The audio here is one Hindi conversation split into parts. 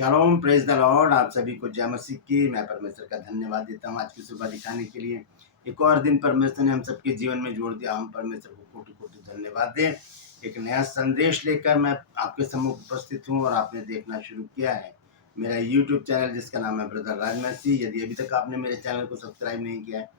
Shalom, praise the Lord. आप सभी को जय मसीह की। मैं परमेश्वर का धन्यवाद देता हूँ आज की सुबह दिखाने के लिए। एक और दिन परमेश्वर ने हम सबके जीवन में जोड़ दिया। हम परमेश्वर को कोटि कोटि धन्यवाद दें। एक नया संदेश लेकर मैं आपके सम्मुख उपस्थित हूँ और आपने देखना शुरू किया है मेरा यूट्यूब चैनल जिसका नाम है ब्रदर राज मसीह। यदि अभी तक आपने मेरे चैनल को सब्सक्राइब नहीं किया है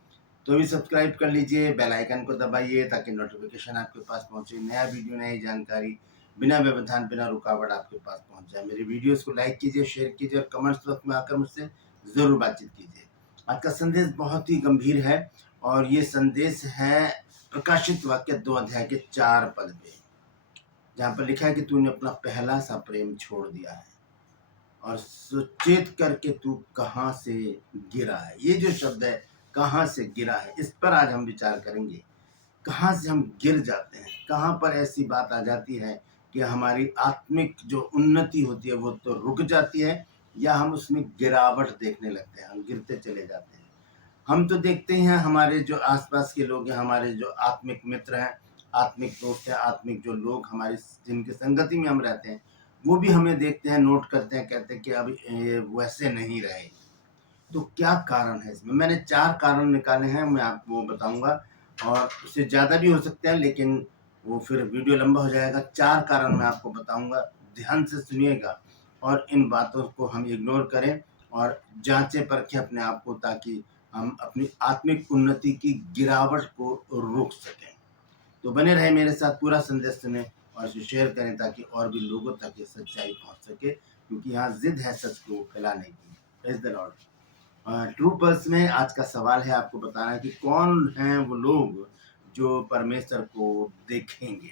तो भी सब्सक्राइब कर लीजिए, बेल आइकन को दबाइए ताकि नोटिफिकेशन आपके पास पहुंचे। नया वीडियो, नई जानकारी बिना व्यवधान बिना रुकावट आपके पास पहुंच जाए। मेरे वीडियोस को लाइक कीजिए, शेयर कीजिए और कमेंट्स बॉक्स में आकर मुझसे ज़रूर बातचीत कीजिए। आज का संदेश बहुत ही गंभीर है और ये संदेश है प्रकाशित वाक्य 2 अध्याय के 4 पद पे, जहाँ पर लिखा है कि तूने अपना पहला सा प्रेम छोड़ दिया है और सुचेत करके तू कहाँ से गिरा है। ये जो शब्द है कहाँ से गिरा है, इस पर आज हम विचार करेंगे। कहाँ से हम गिर जाते हैं, कहाँ पर ऐसी बात आ जाती है कि हमारी आत्मिक जो उन्नति होती है वो तो रुक जाती है या हम उसमें गिरावट देखने लगते हैं, हम गिरते चले जाते हैं। हम तो देखते हैं हमारे जो आसपास के लोग हैं, हमारे जो आत्मिक मित्र हैं, आत्मिक दोस्त हैं, आत्मिक जो लोग हमारी जिनकी संगति में हम रहते हैं वो भी हमें देखते हैं, नोट करते हैं, कहते हैं कि अब वैसे नहीं रहे। तो क्या कारण है इसमें? मैंने 4 कारण निकाले हैं, मैं आपको बताऊंगा और उससे ज़्यादा भी हो सकते हैं, लेकिन वो फिर वीडियो लंबा हो जाएगा। 4 कारण मैं आपको बताऊंगा, ध्यान से सुनिएगा और इन बातों को हम इग्नोर करें और जांचें परखें अपने आप को, ताकि हम अपनी आत्मिक उन्नति की गिरावट को रोक सकें। तो बने रहे मेरे साथ, पूरा संदेश सुने और इसे शेयर करें ताकि और भी लोगों तक ये सच्चाई पहुंच सके, क्योंकि यहाँ जिद है सच को फैलाने की। Praise the Lord. True pulse में आज का सवाल है आपको बताना है कि कौन हैं वो लोग जो परमेश्वर को देखेंगे।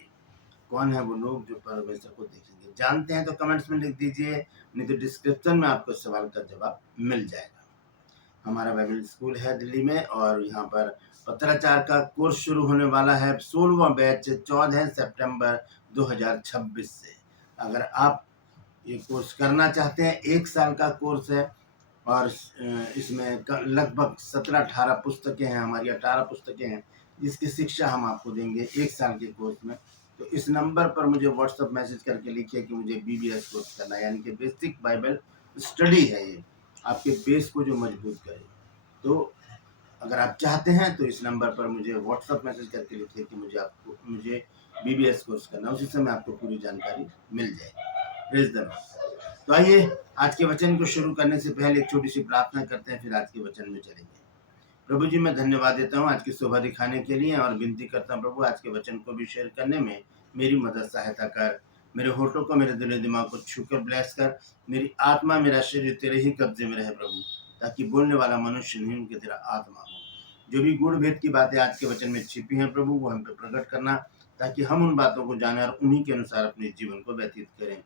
कौन है वो लोग जो परमेश्वर को देखेंगे? जानते हैं तो कमेंट्स में लिख दीजिए, नहीं तो डिस्क्रिप्शन में आपको सवाल का जवाब मिल जाएगा। हमारा बाइबल स्कूल है दिल्ली में और यहाँ पर पत्राचार का कोर्स शुरू होने वाला है। 16वां बैच 14 सितंबर 2026 से। अगर आप ये कोर्स करना चाहते हैं, 1 साल का कोर्स है और इसमें लगभग 17-18 पुस्तकें हैं, हमारी 18 पुस्तकें हैं जिसकी शिक्षा हम आपको देंगे 1 साल के कोर्स में। तो इस नंबर पर मुझे व्हाट्सएप मैसेज करके लिखिए कि मुझे बीबीएस कोर्स करना है, यानी कि बेसिक बाइबल स्टडी है। ये आपके बेस को जो मजबूत करे। तो अगर आप चाहते हैं तो इस नंबर पर मुझे व्हाट्सएप मैसेज करके लिखिए कि मुझे बीबीएस कोर्स करना है। उसी समय आपको पूरी जानकारी मिल जाएगी। Praise the Lord. तो आइए आज के वचन को शुरू करने से पहले एक छोटी सी प्रार्थना करते हैं, फिर आज के वचन में चलेंगे। प्रभु जी, मैं धन्यवाद देता हूँ आज की शोभा दिखाने के लिए और विनती करता हूँ प्रभु, आज के वचन को भी शेयर करने में मेरी मदद सहायता कर। मेरे होठों को, मेरे दिल दिमाग को छूकर ब्लेस कर। मेरी आत्मा, मेरा शरीर तेरे ही कब्जे में रहे प्रभु, ताकि बोलने वाला मनुष्य नहीं उनके तेरा आत्मा हो। जो भी गुण भेद की बातें आज के वचन में छिपी हैं प्रभु, वो हम पे प्रकट करना, ताकि हम उन बातों को जाने और उन्हीं के अनुसार अपने जीवन को व्यतीत करें।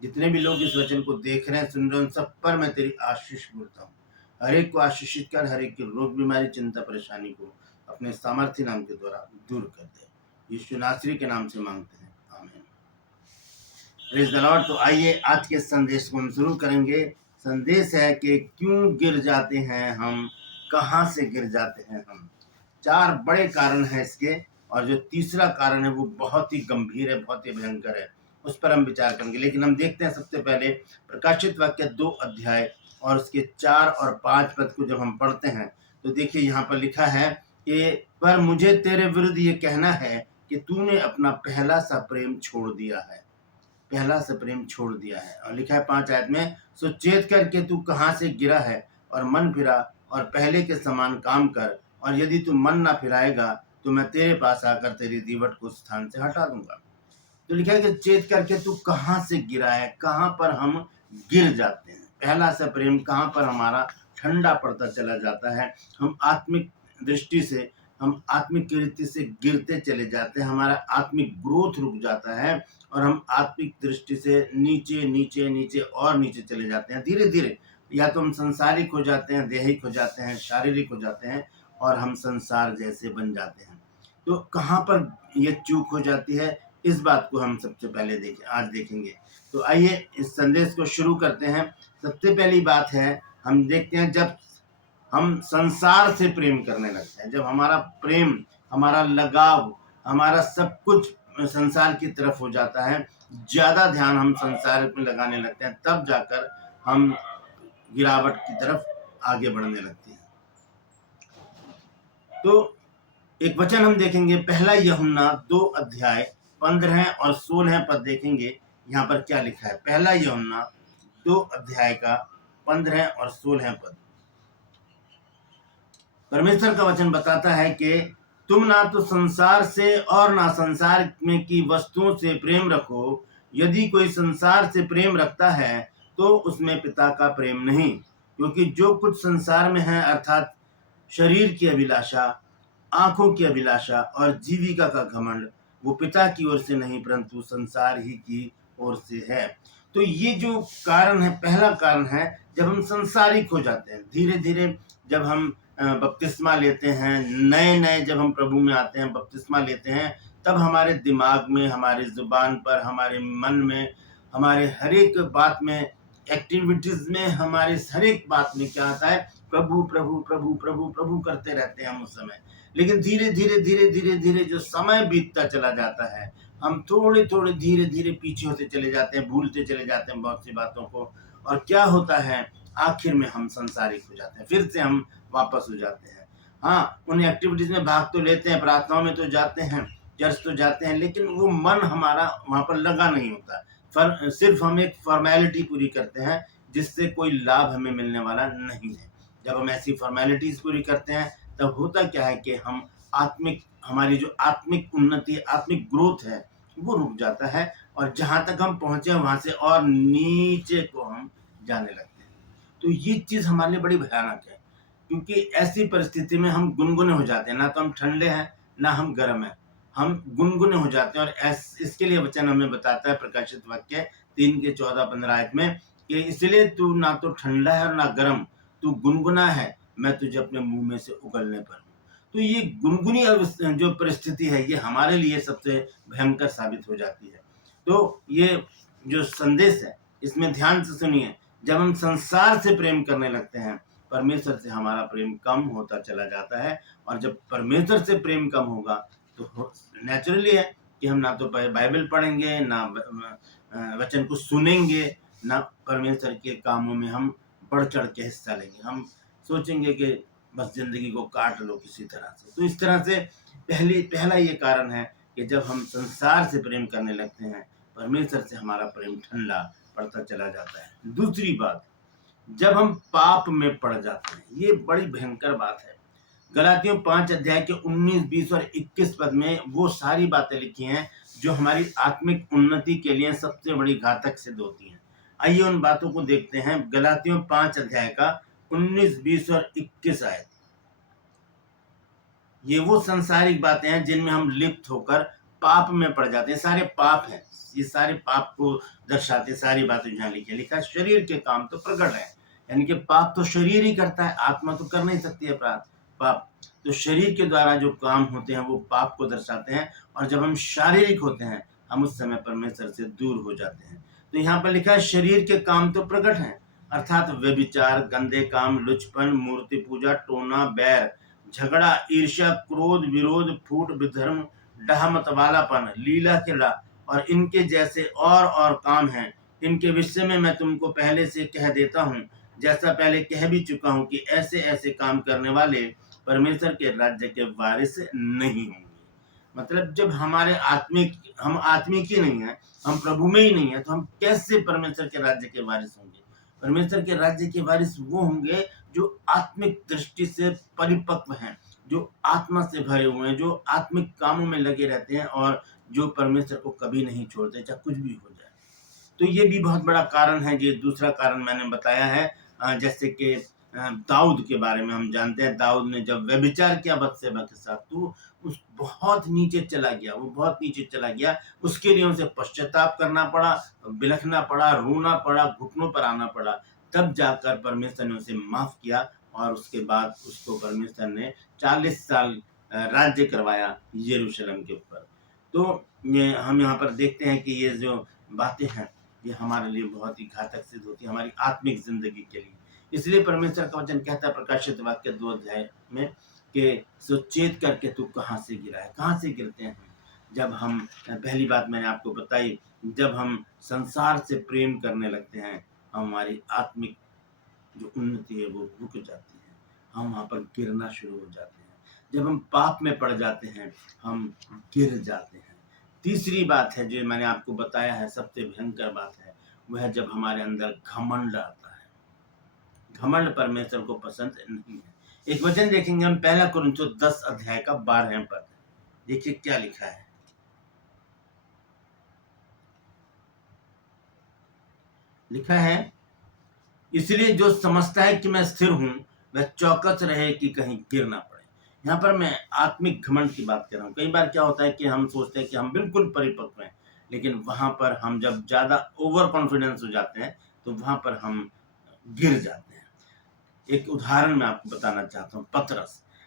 जितने भी लोग इस वचन को देख रहे हैं, सुन रहे हैं, उन सब पर मैं तेरी आशीष बोलता हूँ। हर एक को आशीषित कर, हर एक की रोग बीमारी चिंता परेशानी को अपने सामर्थ्य नाम के द्वारा दूर कर दे। यीशु नासरी के नाम से मांगते हैं, आमीन। Praise the Lord. तो आइए आज के संदेश को हम शुरू करेंगे। संदेश है कि क्यों गिर जाते हैं हम, कहाँ से गिर जाते हैं हम। 4 बड़े कारण हैं इसके, और जो तीसरा कारण है वो बहुत ही गंभीर है, बहुत ही भयंकर है। उस पर हम विचार करेंगे, लेकिन हम देखते हैं सबसे पहले प्रकाशित वाक्य 2 अध्याय और उसके 4 और 5 पद को जब हम पढ़ते हैं तो देखिए यहाँ पर लिखा है कि पर मुझे तेरे विरुद्ध ये कहना है कि तूने अपना पहला सा प्रेम छोड़ दिया है। पहला सा प्रेम छोड़ दिया है। और लिखा है 5 आयत में, सो चेत करके तू कहाँ से गिरा है और मन फिरा और पहले के समान काम कर, और यदि तू मन ना फिराएगा तो मैं तेरे पास आकर तेरी दीवट को स्थान से हटा दूंगा। तो लिखा है कि चेत करके तू कहाँ से गिरा है, कहाँ पर हम गिर जाते हैं। पहला सा प्रेम कहाँ पर हमारा ठंडा पड़ता चला जाता है। हम आत्मिक दृष्टि से, हम आत्मिक कीर्ति से गिरते चले जाते हैं। हमारा आत्मिक ग्रोथ रुक जाता है और हम आत्मिक दृष्टि से नीचे नीचे नीचे और नीचे चले जाते हैं। धीरे धीरे या तो हम संसारिक हो जाते हैं, देहिक हो जाते हैं, शारीरिक हो जाते हैं और हम संसार जैसे बन जाते हैं। तो कहाँ पर ये चूक हो जाती है, इस बात को हम सबसे पहले आज देखेंगे। तो आइए इस संदेश को शुरू करते हैं। सबसे पहली बात है, हम देखते हैं जब हम संसार से प्रेम करने लगते हैं, जब हमारा प्रेम, हमारा लगाव, हमारा सब कुछ संसार की तरफ हो जाता है, ज्यादा ध्यान हम संसार में लगाने लगते हैं, तब जाकर हम गिरावट की तरफ आगे बढ़ने लगते हैं। तो एक वचन हम देखेंगे, पहला यूहन्ना 2 अध्याय 15 और 16 पद देखेंगे। यहाँ पर क्या लिखा है, पहला यूहन्ना 2 अध्याय का 15 और 16 पद। परमेश्वर का वचन बताता है कि तुम ना तो संसार से और ना संसार में की वस्तुओं से प्रेम रखो। यदि कोई संसार से प्रेम रखता है तो उसमें पिता का प्रेम नहीं, क्योंकि जो कुछ संसार में है, अर्थात शरीर की अभिलाषा, आंखों की अभिलाषा और जीविका का घमंड, वो पिता की ओर से नहीं परंतु संसार ही की ओर से है। तो ये जो कारण है, पहला कारण है, जब हम संसारिक हो जाते हैं, धीरे धीरे जब हम बपतिस्मा लेते हैं, नए नए जब हम प्रभु में आते हैं, बपतिस्मा लेते हैं, तब हमारे दिमाग में, हमारी जुबान पर, हमारे मन में, हमारे हर एक बात में, एक्टिविटीज में, हमारे हर एक बात में क्या आता है, प्रभु प्रभु प्रभु प्रभु प्रभु करते रहते हैं हम उस समय। लेकिन धीरे धीरे धीरे धीरे धीरे जो समय बीतता चला जाता है, हम थोड़े थोड़े धीरे धीरे पीछे होते चले जाते हैं, भूलते चले जाते हैं बहुत सी बातों को, और क्या होता है, आखिर में हम संसारिक हो जाते हैं, फिर से हम वापस हो जाते हैं। हाँ, उन एक्टिविटीज में भाग तो लेते हैं, प्रार्थनाओं में तो जाते हैं, चर्च तो जाते हैं, लेकिन वो मन हमारा वहां पर लगा नहीं होता। सिर्फ हम एक फॉर्मेलिटी पूरी करते हैं जिससे कोई लाभ हमें मिलने वाला नहीं है। जब हम ऐसी फॉर्मेलिटीज पूरी करते हैं तब होता क्या है कि हम हमारी जो आत्मिक उन्नति, आत्मिक ग्रोथ है, वो रुक जाता है, और जहां तक हम पहुंचे वहां से और नीचे को हम जाने लगते हैं। तो ये चीज हमारे लिए बड़ी भयानक है, क्योंकि ऐसी परिस्थिति में हम गुनगुने हो जाते हैं, ना तो हम ठंडे हैं ना हम गर्म हैं, हम गुनगुने हो जाते हैं। और इसके लिए वचन हमें बताता है प्रकाशित वाक्य 3 के 14-15 आयत में कि इसलिए तू ना तो ठंडा है और ना गर्म, तू गुनगुना है, मैं तुझे अपने मुंह में से उगलने पर हूँ। तो ये गुनगुनी जो परिस्थिति है, ये हमारे लिए सबसे भयंकर साबित हो जाती है। तो ये जो संदेश है, इसमें ध्यान से सुनिए। जब हम संसार से प्रेम करने लगते हैं, परमेश्वर से हमारा प्रेम कम होता चला जाता है, और जब परमेश्वर से प्रेम कम होगा तो नेचुरली है कि हम ना तो बाइबल पढ़ेंगे, ना वचन को सुनेंगे, ना परमेश्वर के कामों में हम बढ़ चढ़ के हिस्सा लेंगे। हम सोचेंगे कि बस जिंदगी को काट लो किसी तरह से। तो इस तरह से पहला ये कारण है कि जब हम संसार से प्रेम करने लगते हैं, परमेश्वर से हमारा प्रेम ठंडा पड़ता चला जाता है। दूसरी बात, जब हम पाप में पड़ जाते हैं, ये बड़ी भयंकर बात है। गलातियों 5 अध्याय के 19, 20 और 21 पद में वो सारी बातें लिखी हैं जो हमारी आत्मिक उन्नति के लिए सबसे बड़ी घातक सिद्ध होती हैं। आइए उन बातों को देखते हैं। गलातियों 5 अध्याय का 19, 20 और 21 आयत। ये वो संसारिक बातें हैं जिनमें हम लिप्त होकर पाप में पड़ जाते हैं। सारे पाप हैं, ये सारे पाप को दर्शाते सारी बातें जहाँ लिखा शरीर के काम तो प्रकट है, यानी कि पाप तो शरीर ही करता है, आत्मा तो कर नहीं सकती है पाप। तो शरीर के द्वारा जो काम होते हैं वो पाप को दर्शाते हैं, और जब हम शारीरिक होते हैं हम उस समय परमेश्वर से दूर हो जाते हैं। तो यहाँ पर लिखा है शरीर के काम तो प्रकट हैं, अर्थात व्यभिचार, गंदे काम, लुचपन, मूर्ति पूजा, टोना, बैर, झगड़ा, ईर्ष्या, क्रोध, विरोध, फूट, विधर्म, डहा मतवालापन, लीला खिला और इनके जैसे और काम हैं। इनके विषय में मैं तुमको पहले से कह देता हूँ, जैसा पहले कह भी चुका हूँ, कि ऐसे ऐसे काम करने वाले परमेश्वर के राज्य के वारिस नहीं होंगे। मतलब जब हम आत्मिक ही नहीं है, हम प्रभु में ही नहीं है, तो हम कैसे परमेश्वर के राज्य के वारिस होंगे? परमेश्वर के राज्य के वारिस वो होंगे जो आत्मिक दृष्टि से परिपक्व हैं, जो आत्मा से भरे हुए हैं, जो आत्मिक कामों में लगे रहते हैं, और जो परमेश्वर को कभी नहीं छोड़ते, चाहे कुछ भी हो जाए। तो ये भी बहुत बड़ा कारण है। ये दूसरा कारण मैंने बताया है। जैसे कि दाऊद के बारे में हम जानते हैं, दाऊद ने जब व्यभिचार किया बत्शेबा के साथ, तो उस बहुत नीचे चला गया, वो बहुत नीचे चला गया। उसके लिए उसे पश्चाताप करना पड़ा, बिलखना पड़ा, रोना पड़ा, घुटनों पर आना पड़ा। तब जाकर परमेश्वर ने उसे माफ किया, और उसके बाद उसको परमेश्वर ने 40 साल राज्य करवाया यरूशलेम के ऊपर। तो हम यहाँ पर देखते हैं कि ये जो बातें हैं, ये हमारे लिए बहुत ही घातक सिद्ध होती है हमारी आत्मिक जिंदगी के लिए। इसलिए परमेश्वर का वचन कहता है प्रकाशित वाक्य 2 अध्याय में कि सुचेत करके तू कहाँ से गिरा है। कहाँ से गिरते हैं? जब हम, पहली बात मैंने आपको बताई, जब हम संसार से प्रेम करने लगते हैं, हमारी आत्मिक जो उन्नति है वो रुक जाती है, हम वहाँ पर गिरना शुरू हो जाते हैं। जब हम पाप में पड़ जाते हैं हम गिर जाते हैं। तीसरी बात है जो मैंने आपको बताया है, सबसे भयंकर बात है, वह है जब हमारे अंदर घमंड आता है। घमंड परमेश्वर को पसंद नहीं है। एक वचन देखेंगे हम, 1 कुरिन्थियों 10 अध्याय का 12 पद। देखिए क्या लिखा है। लिखा है, इसलिए जो समझता है कि मैं स्थिर हूं वह चौकस रहे कि कहीं गिर ना पड़े। यहाँ पर मैं आत्मिक घमंड की बात कर रहा हूँ। कई बार क्या होता है कि हम सोचते हैं कि हम बिल्कुल परिपक्व हैं, लेकिन वहां पर हम जब ज्यादा ओवर कॉन्फिडेंस हो जाते हैं तो वहां पर हम गिर जाते हैं। एक उदाहरण मैं आपको बताना चाहता हूँ।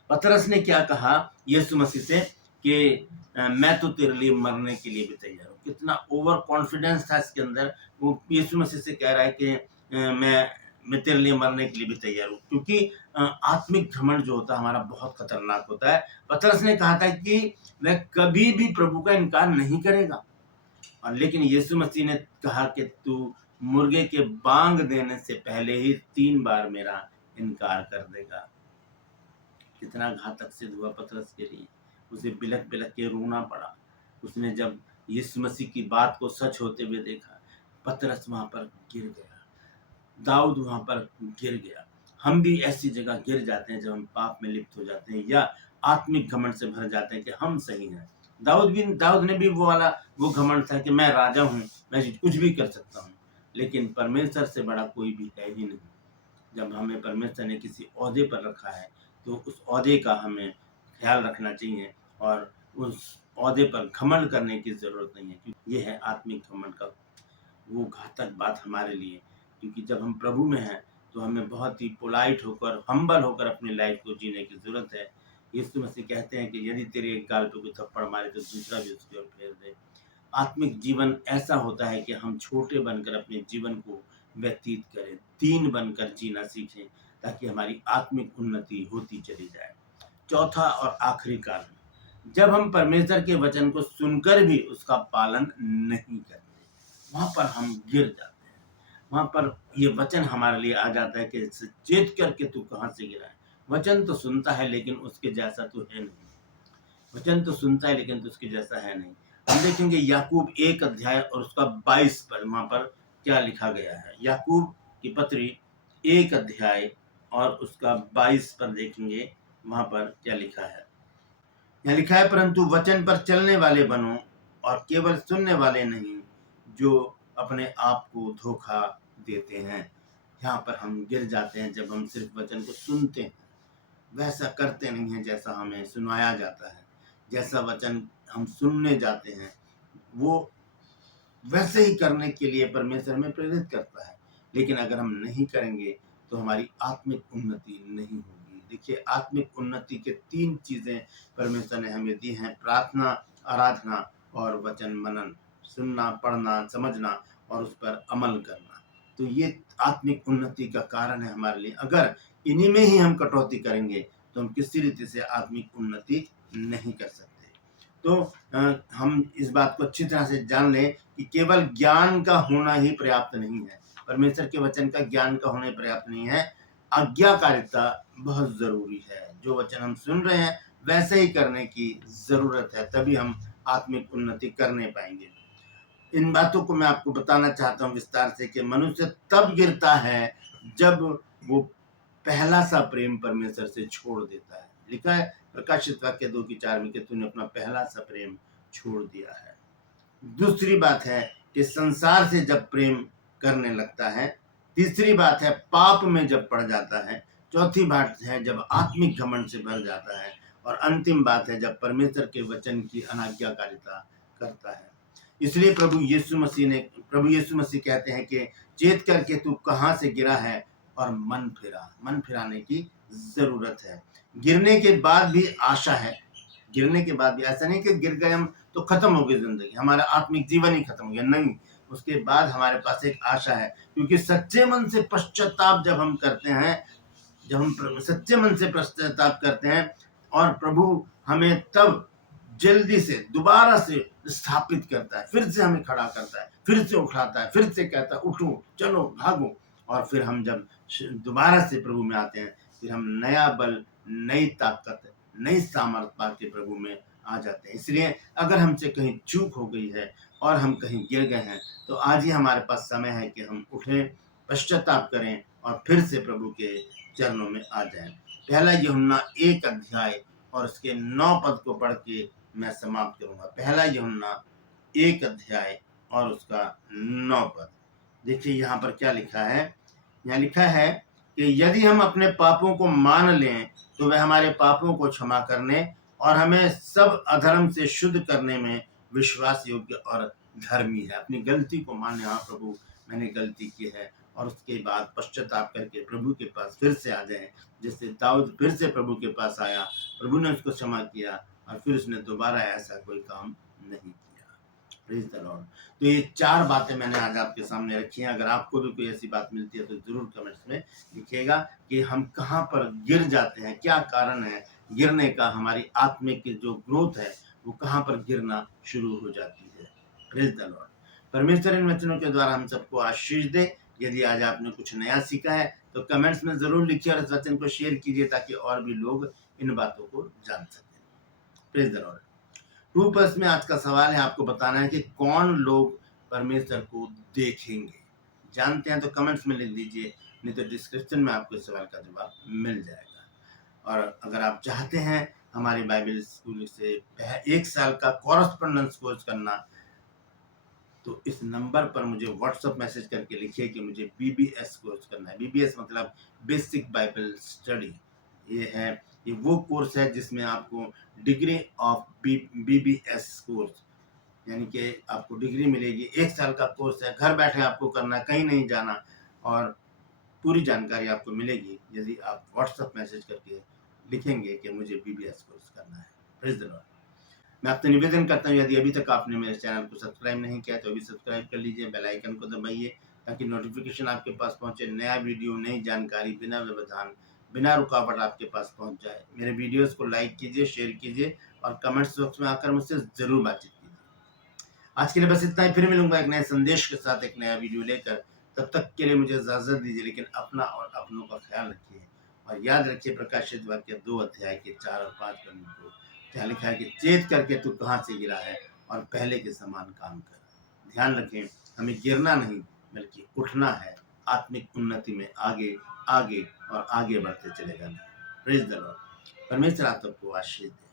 पतरस ने क्या कहा यीशु मसीह से कि मैं तो तेरे लिए मरने के लिए भी तैयार हूँ। कितना ओवर कॉन्फिडेंस था इसके अंदर। वो यीशु मसीह से कह रहा है कि मैं तेरे लिए मरने के लिए भी तैयार हूँ, क्योंकि आत्मिक घमंड जो होता है हमारा बहुत खतरनाक होता है। पतरस ने कहा था कि वह कभी भी प्रभु का इनकार नहीं करेगा, और लेकिन यीशु मसीह ने कहा कि तू मुर्गे के बांग देने से पहले ही 3 बार मेरा इनकार कर देगा। कितना घातक सिद्ध हुआ पतरस के लिए। उसे बिलख बिलख के रोना पड़ा। उसने जब यीशु मसीह की बात को सच होते हुए देखा, पतरस वहां पर गिर गया, दाऊद वहां पर गिर गया। हम भी ऐसी जगह गिर जाते हैं जब हम पाप में लिप्त हो जाते हैं या आत्मिक घमंड से भर जाते हैं कि हम सही हैं। दाऊद ने भी वो घमंड था कि मैं राजा हूं, मैं कुछ भी कर सकता हूं, लेकिन परमेश्वर से बड़ा कोई भी है ही नहीं। जब हमें परमेश्वर ने किसी ओहदे पर रखा है तो उस ओहदे का हमें ख्याल रखना चाहिए और उस ओहदे पर घमंड करने की जरूरत नहीं है, क्योंकि ये है आत्मिक घमंड का वो घातक बात हमारे लिए। क्योंकि जब हम प्रभु में हैं तो हमें बहुत ही पोलाइट होकर, हम्बल होकर अपनी लाइफ को जीने की जरूरत है। यीशु मसीह कहते हैं कि यदि तेरे एक गाल पे कोई थप्पड़ मारे तो दूसरा भी उसकी ओर फेर दे। आत्मिक जीवन ऐसा होता है कि हम छोटे बनकर अपने जीवन को व्यतीत करें, दीन बनकर जीना सीखें, ताकि हमारी आत्मिक उन्नति होती चली जाए। चौथा और आखिरी कारण, जब हम परमेश्वर के वचन को सुनकर भी उसका पालन नहीं करते, वहां पर हम गिर जाते हैं। वहां पर ये वचन हमारे लिए आ जाता है कि चेत करके तू कहां से गिरा है। वचन तो सुनता है लेकिन उसके जैसा तो है नहीं। वचन तो सुनता है लेकिन तो उसके जैसा है नहीं। हम देखेंगे याकूब 1 अध्याय और उसका 22 पद, वहां पर क्या लिखा गया है। याकूब की पत्री 1 अध्याय और उसका 22 पद देखेंगे, वहां पर क्या लिखा है। यहाँ लिखा है, परंतु वचन पर चलने वाले बनो और केवल सुनने वाले नहीं, जो अपने आप को धोखा देते हैं। यहाँ पर हम गिर जाते हैं जब हम सिर्फ वचन को सुनते हैं, वैसा करते नहीं हैं जैसा हमें सुनाया जाता है। जैसा वचन हम सुनने जाते हैं वो वैसे ही करने के लिए परमेश्वर हमें प्रेरित करता है, लेकिन अगर हम नहीं करेंगे तो हमारी आत्मिक उन्नति नहीं होगी। देखिए, आत्मिक उन्नति के 3 चीजें परमेश्वर ने हमें दी हैं: प्रार्थना, आराधना और वचन मनन। सुनना, पढ़ना, समझना और उस पर अमल करना। तो ये आत्मिक उन्नति का कारण है हमारे लिए। अगर इन्हीं में ही हम कटौती करेंगे तो हम किसी रीति से आत्मिक उन्नति नहीं कर सकते। तो हम इस बात को अच्छी तरह से जान लें कि केवल ज्ञान का होना ही पर्याप्त नहीं है। परमेश्वर के वचन का ज्ञान का होना पर्याप्त नहीं है, आज्ञाकारिता बहुत जरूरी है। जो वचन हम सुन रहे हैं वैसे ही करने की जरूरत है, तभी हम आत्मिक उन्नति करने पाएंगे। इन बातों को मैं आपको बताना चाहता हूँ विस्तार से कि मनुष्य तब गिरता है जब वो पहला सा प्रेम परमेश्वर से छोड़ देता है। लिखा है प्रकाशित वाक्य 2:4 में कि तूने अपना पहला सा प्रेम छोड़ दिया है। दूसरी बात है कि संसार से जब प्रेम करने लगता है। तीसरी बात है पाप में जब पड़ जाता है। चौथी बात है जब आत्मिक घमंड से भर जाता है। और अंतिम बात है जब परमेश्वर के वचन की अनाज्ञाकारिता करता है। इसलिए प्रभु यीशु मसीह कहते हैं कि चेत करके तू कहां से गिरा है और मन फिराने की जरूरत है। गिरने के बाद भी आशा है। गिरने के बाद भी ऐसा नहीं कि गिर गए हम तो खत्म हो गई जिंदगी, हमारा आत्मिक जीवन ही खत्म हो गया, नहीं। उसके बाद हमारे पास एक आशा है, क्योंकि सच्चे मन से पश्चाताप जब हम करते हैं, जब हम सच्चे मन से पश्चाताप करते हैं और प्रभु हमें तब जल्दी से दोबारा से स्थापित करता है, फिर से हमें खड़ा करता है, फिर से उठाता है, फिर से कहता है उठो, चलो, भागो। और फिर हम जब दोबारा से प्रभु में आते हैं, फिर हम नया बल, नई ताकत, नई सामर्थ पा के प्रभु में आ जाते हैं। इसलिए अगर हमसे कहीं चूक हो गई है और हम कहीं गिर गए हैं, तो आज ही हमारे पास समय है कि हम उठें, पश्चाताप करें और फिर से प्रभु के चरणों में आ जाएं। पहला यूहन्ना 1 अध्याय और उसके 9 पद को पढ़ के मैं समाप्त करूंगा। पहला यूहन्ना 1 अध्याय और उसका 9 पद। देखिए यहाँ पर क्या लिखा है। यहाँ लिखा है कि यदि हम अपने पापों को मान लें तो वह हमारे पापों को क्षमा करने और हमें सब अधर्म से शुद्ध करने में विश्वास योग्य और धर्मी है। अपनी गलती को माने, हाँ प्रभु मैंने गलती की है, और उसके बाद पश्चाताप करके प्रभु के पास फिर से आ जाए। जैसे दाऊद फिर से प्रभु के पास आया, प्रभु ने उसको क्षमा किया और फिर उसने दोबारा ऐसा कोई काम नहीं किया। Praise the Lord. तो ये 4 बातें मैंने आज आपके सामने रखी हैं। अगर आपको भी कोई ऐसी बात मिलती है तो जरूर कमेंट्स में लिखिएगा कि हम कहाँ पर गिर जाते हैं, क्या कारण है गिरने का, हमारी आत्मिक की जो ग्रोथ है वो कहाँ पर गिरना शुरू हो जाती है। Praise the Lord. परमेश्वर इन वचनों के द्वारा हम सबको आशीष दे। यदि आज आपने कुछ नया सीखा है तो कमेंट्स में जरूर लिखिए और इस वचन को शेयर कीजिए ताकि और भी लोग इन बातों को जान सकें। Praise the Lord. True purse में आज का सवाल है, आपको बताना है कि कौन लोग परमेश्वर को देखेंगे। जानते हैं तो कमेंट्स में लिख दीजिए, नहीं तो डिस्क्रिप्शन में आपको इस सवाल का जवाब मिल जाएगा। और अगर आप चाहते हैं हमारे बाइबल स्कूल से 1 साल का कॉरेस्पॉन्डेंस कोर्स करना, तो इस नंबर पर मुझे व्हाट्सएप मैसेज करके लिखिए कि मुझे बीबीएस कोर्स करना है। बीबीएस मतलब बेसिक बाइबल स्टडी। ये वो कोर्स है जिसमें आपको डिग्री ऑफ बीबीएस कोर्स, यानी कि आपको डिग्री मिलेगी। 1 साल का कोर्स है, घर बैठे आपको करना है, कहीं नहीं जाना, और पूरी जानकारी आपको मिलेगी यदि आप व्हाट्सएप मैसेज करके लिखेंगे कि मुझे बीबीएस कोर्स करना है। Praise the Lord. मैं आपसे निवेदन करता हूँ, यदि अभी तक आपने मेरे चैनल को सब्सक्राइब नहीं किया तो अभी सब्सक्राइब कर लीजिए, बेल आइकन को दबाइए ताकि नोटिफिकेशन आपके पास पहुंचे, नया वीडियो, नई जानकारी बिना व्यवधान, बिना रुकावट आपके पास पहुंच जाए। मेरे वीडियोस को लाइक कीजिए, शेयर कीजिए और कमेंट्स बॉक्स में आकर मुझसे जरूर बातचीत कीजिए। आज के लिए बस इतना ही, फिर मिलूंगा एक नए संदेश के साथ, एक नया वीडियो लेकर। तब तक के लिए मुझे इजाजत दीजिए, लेकिन अपना और अपनों का ख्याल रखिए और याद रखिए प्रकाशित वाक्य 2 अध्याय के 4 और 5 पद को क्या लिखा है कि चेत करके तू कहाँ से गिरा है और पहले के समान काम कर। ध्यान रखें, हमें गिरना नहीं बल्कि उठना है, आत्मिक उन्नति में आगे आगे और आगे बढ़ते चले जाना है। Praise the Lord. परमेश्वर आप सबको आशीष दे।